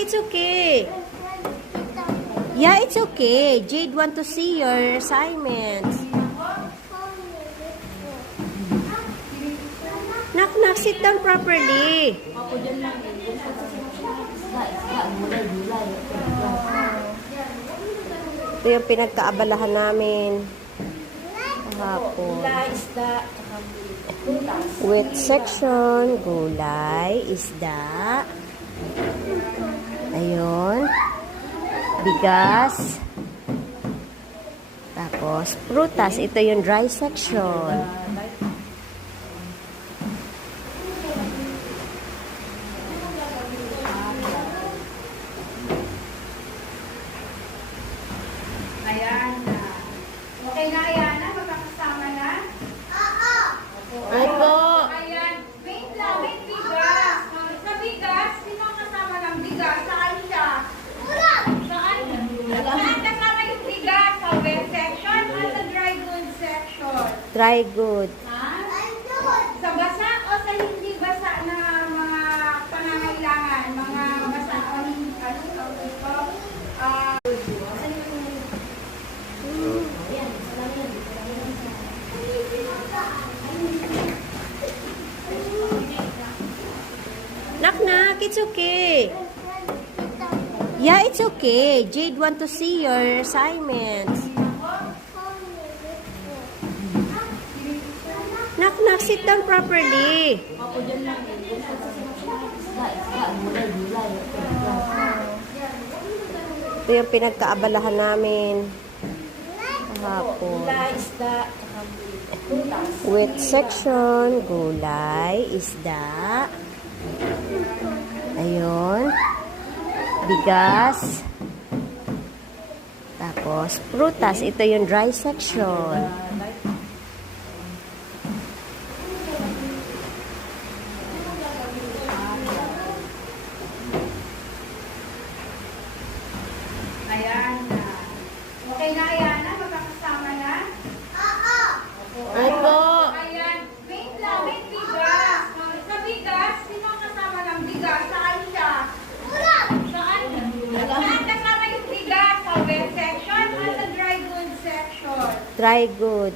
it's okay. Yeah, it's okay. Jade want to see your assignments. Knock, knock, sit down properly. Ito yung pinagkaabalahan namin kahapon. Wet section, gulay, isda. Ayun. Bigas. Tapos, prutas. Ito yung dry section. Ayan na. Okay na, ayan na? Magkakasama na? Opo. Ayan. Wait lang, wait, bigas. Sa bigas, sino ang kasama ng bigas? Saan siya? Saan? Saan kasama yung bigas? Sa wet section o sa dry goods section? Dry good. Ha? Sa basa o sa hindi basa na mga pangangailangan? Mga basa o hindi, ano tawag ito? Knock, knock, it's okay. Yeah, it's okay. Jade want to see your assignments. Knock, knock, sit down properly. Ito yung pinagkaabalahan namin kahapon. Wet section, gulay, isda. Ayun. Bigas. Tapos, prutas. Ito yung dry section. Ayan na. Okay na, ayan na? Magkakasama na? Opo. Ayan. Wait lang, wait, bigas. Sa bigas, sino ang kasama ng bigas? Saan siya? Saan? Saan kasama yung bigas? Sa wet section o sa dry goods section? Dry good.